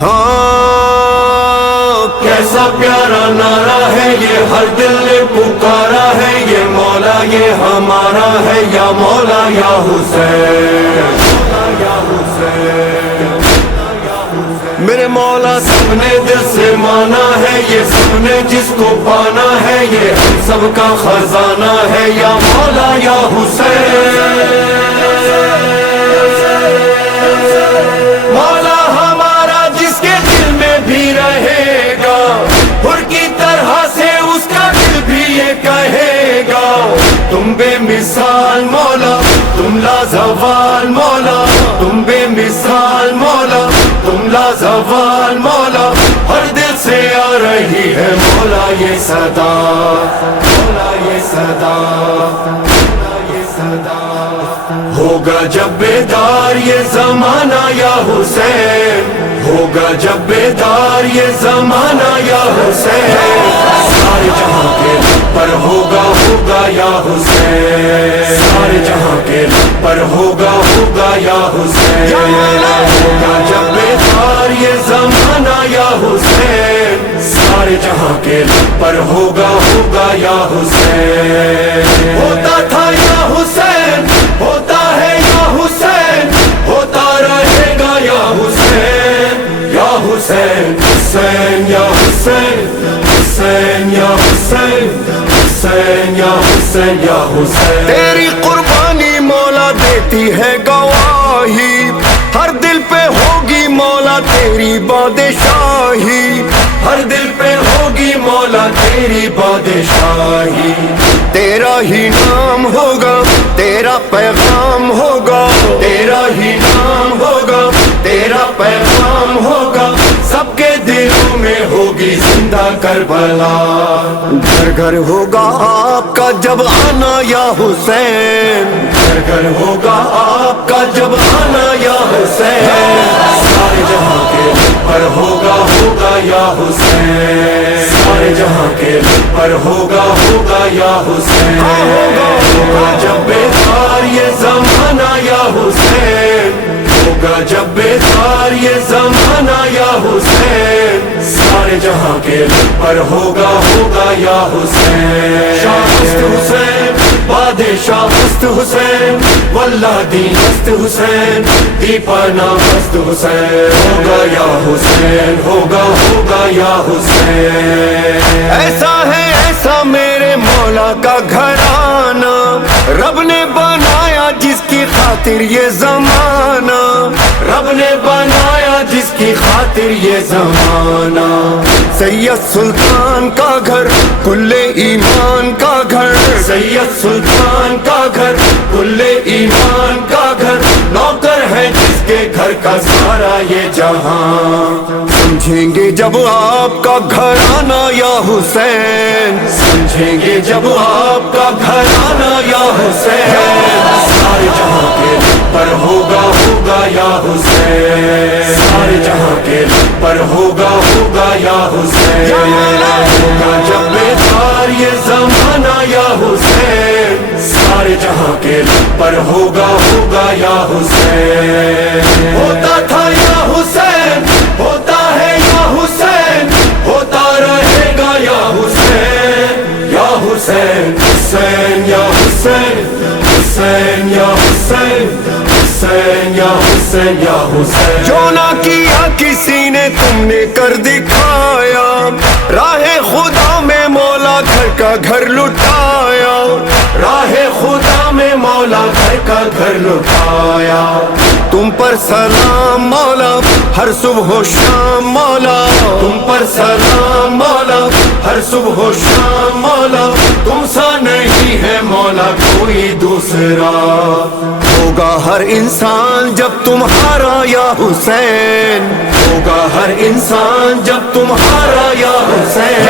ہاں کیسا پیارا نعرہ ہے یہ، ہر دل نے پکارا ہے یہ، مولا یہ ہمارا ہے، یا مولا یا حسین، یا حسین، میرے مولا سب نے دل سے مانا ہے یہ، سب نے جس کو پانا ہے یہ، ہم سب کا خزانہ ہے، یا مولا یا حسین، مولا ہمارا جس کے دل میں بھی رہے گا، حر کی طرح سے اس کا دل بھی یہ کہے گا، تم بے مثال مولا، تم لازوال مولا، تم بے مثال مولا، تم لازوال مولا، ہر دل سے آ رہی ہے مولا یہ صدا، مولا یہ صدا، مولا یہ صدا، ہوگا جب بیدار یہ زمانہ یا حسین، ہوگا جب بیدار یہ زمانہ یا حسین، سارے جہاں کے لب پر ہوگا ہوگا یا حسین، سارے جہاں کے لب پر ہوگا ہوگا یا حسین، ہوگا جب بیدار یہ زمانہ یا حسین، سارے جہاں کے لب پر ہوگا ہوگا یا حسین، ہوتا تھا یا حسین، ہوتا ہے یا حسین، ہوتا رہے گا یا حسین، یا حسین، حسین یا حسین، حسین یا حسین، حسین یا حسین یا حسین، تیری قربانی مولا دیتی ہے گواہی، ہر دل پہ ہوگی مولا تیری بادشاہی، ہر دل پہ ہوگی مولا تیری بادشاہی، تیرا ہی نام ہوگا، تیرا پیغام ہوگا، تیرا ہی نام ہوگا، تیرا پیغام ہوگا، سب کے دلوں میں ہوگی زندہ کربلا، گھر گھر ہوگا آپ کا جب آنا یا حسین، گھر گھر ہوگا آپ کا جب آنا یا حسین، سارے جہاں کے لب پر ہوگا ہوگا یا حسین، سارے جہاں کے لب پر ہوگا ہوگا یا حسین، ہوگا جب بیدار یہ زمانہ یا حسین، ہوگا جب بیدار یہ زمانہ یا حسین، سارے جہاں کے لب پر ہوگا ہوگا یا حسین، شاہ ہست حسین، بادشاہ ہست حسین، واللہ دین ہست حسین، دیپانا ہست حسین، ہوگا یا حسین، ہوگا ہوگا یا حسین، ایسا ہے ایسا میرے مولا کا گھرانہ، رب نے بنایا جس کی خاطر یہ زمانہ، رب نے بنایا جس کی خاطر یہ زمانہ، سید سلطان کا گھر کل ایمان کا گھر، سید سلطان کا گھر کل ایمان کا گھر، نوکر ہے جس کے گھر کا سارا یہ جہاں، سمجھیں گے جب آپ کا گھرانہ یا حسین، سمجھیں گے جب آپ کا گھرانہ یا حسین، سارے جہاں کے لب پر ہوگا ہوگا یا حسین، سارے جہاں کے لب پر ہوگا ہوگا یا حسین، ہوگا جب بیدار یہ زمانہ یا حسین، سارے جہاں کے لب پر ہوگا ہوگا یا حسین، ہوتا تھا یا حسین، ہوتا ہے یا حسین، ہوتا رہے گا یا حسین، یا حسین، حسین یا حسین، حسین یا حسین، حسین یا حسین یا حسین، جو نہ کیا کسی نے تم نے کر دکھایا، راہ خدا میں مولا گھر کا گھر لٹایا، راہ خدا میں مولا گھر کا گھر لٹایا، تم پر سلام مولا ہر صبح و شام مولا، تم پر سلام مولا ہر صبح و شام مولا، تم سا نہیں ہے مولا کوئی دوسرا، ہوگا ہر انسان جب تمہارا یا حسین، ہوگا ہر انسان جب تمہارا یا حسین،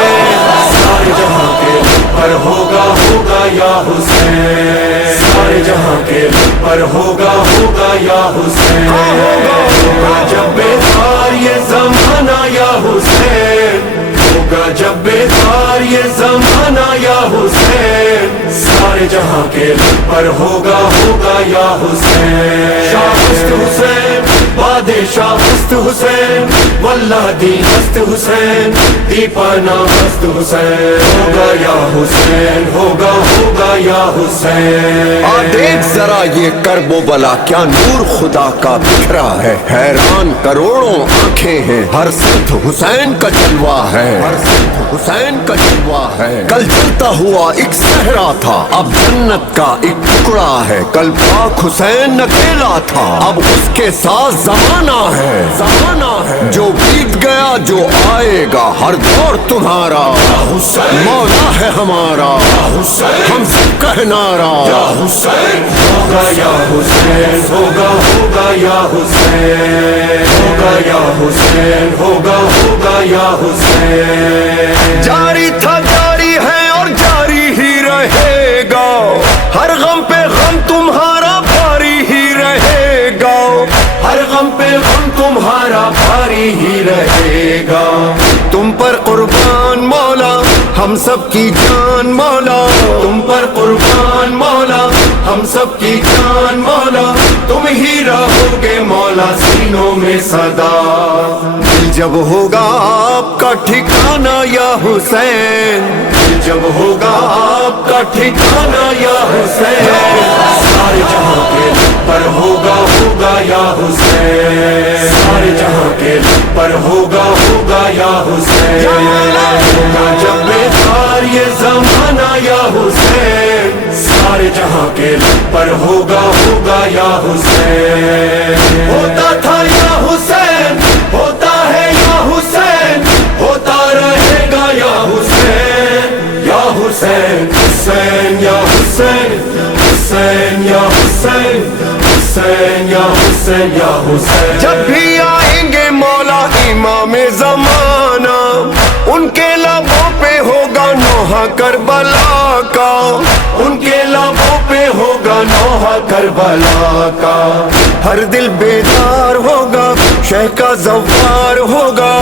سارے جہاں کے لب پر ہوگا ہوگا یا حسین، سارے جہاں کے لب پر ہوگا ہوگا یا حسین، ہوگا جب بیدار یہ زمانہ یا حسین، ہوگا جب بیدار یہ زمانہ یا حسین، سارے جہاں کے لب پر ہوگا ہوگا یا حسین، شاہ ہست حسین، بادشاہ ہست حسین واللہ دین ہست حسین دیپانا ہست حسین ہوگا یا حسین ہوگا ہوگا یا حسین دیکھ ذرا یہ کرب و بلا کیا نور خدا کا بکھرا ہے حیران کروڑوں آنکھیں ہیں ہر سمت حسین کا جلوہ ہے ہر سمت حسین کا جلوہ ہے کل جلتا ہوا ایک صحرا تھا اب جنت کا ایک ٹکڑا ہے کل پاک حسین اکیلا تھا اب اس کے ساتھ زمانہ ہے زمانہ ہے جو بیت گیا جو آئے گا ہر دور تمہارا مولا ہے ہمارا ہم سب کا نعرہ ہوگا یا حسین ہوگا ہوگا یا حسین ہوگا یا حسین ہوگا ہوگا یا حسین جاری تھا جاری ہے اور جاری ہی رہے گا ہر غم پہ غم تمہارا بھاری ہی رہے گا ہر غم پہ غم تمہارا بھاری ہی رہے گا تم پر قربان مولا ہم سب کی جان مولا تم پر قربان مولا ہم سب کی جان مولا تم ہی رہو گے مولا سینوں میں صدا دل جب ہوگا آپ کا ٹھکانہ یا حسین جب ہوگا آپ کا ٹھکانہ یا حسین سارے جہاں کے لب پر ہوگا ہوگا یا حسین سارے جہاں کے لب پر ہوگا ہوگا یا حسین ہوگا جب بیدار یہ زمانہ یا حسین سارے جہاں کے لب پر ہوگا ہوگا یا حسین ہوتا تھا یا حسین ہوتا ہے یا حسین ہوتا رہے گا یا حسین یا حسین حسین یا حسین حسین یا حسین حسین یا حسین یا حسین جب بھی آئیں گے مولا امام زمانہ ان کے لبوں پہ ہوگا نوحہ کربلا کا ان کے لبوں پہ ہوگا نوحہ کربلا کا ہر دل بیدار ہوگا شہ کا زوار ہوگا